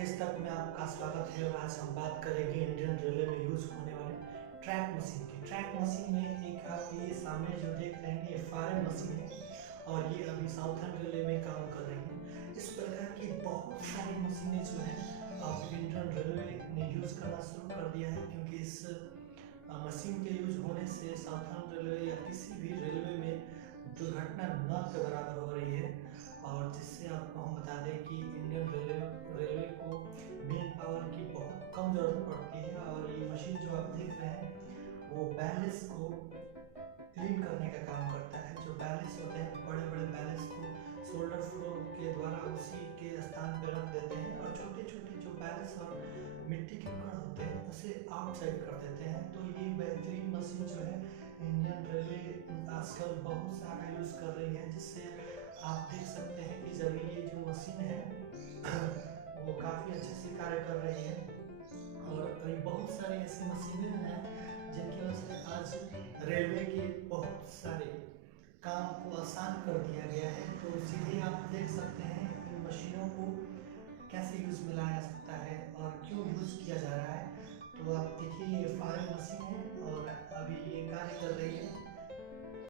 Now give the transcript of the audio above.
देश तक में आपका स्वागत है। और आज हम बात करेंगे इंडियन रेलवे में यूज होने वाले ट्रैक मशीन की। ट्रैक मशीन में एक आप ये सामने जो देख रहे हैं ये फॉरेन मशीन है और ये अभी साउथर्न रेलवे में काम कर रही है। इस प्रकार की बहुत सारी मशीनें जो है अब इंडियन रेलवे ने यूज करना शुरू कर दिया है, क्योंकि इस मशीन के यूज होने से साउथर्न रेलवे या किसी भी रेलवे में दुर्घटना न के बराबर हो रही है। और जिससे आपको हम बता दें कि इंडियन रेलवे को मेन पावर की बहुत कम जरूरत पड़ती है। और ये मशीन जो आप देख रहे हैं वो बैलेंस को क्लीन करने का काम करता है। जो बैलेंस होते हैं बड़े बड़े बैलेंस को शोल्डर फ्लोर के द्वारा उसी के स्थान पर रख देते हैं और छोटे छोटे जो बैलेंस और मिट्टी के कण होते हैं उसे आउटसाइड कर देते हैं। तो ये बेहतरीन मशीन जो है इंडियन रेलवे आजकल बहुत सारा यूज़ कर रही है, जिससे आप देख सकते हैं कि जब ये जो मशीन है वो काफ़ी अच्छे से कार्य कर रही है। और बहुत सारे ऐसे मशीनें हैं जिनकी वजह से आज रेलवे के बहुत सारे काम को आसान कर दिया गया है। तो सीधे आप देख सकते हैं इन मशीनों को कैसे यूज़ में लाया जा सकता है और क्यों यूज़ किया जा रहा है। तो आप देखिए ये फॉरेन मशीन है और अभी ये कार्य कर रही है।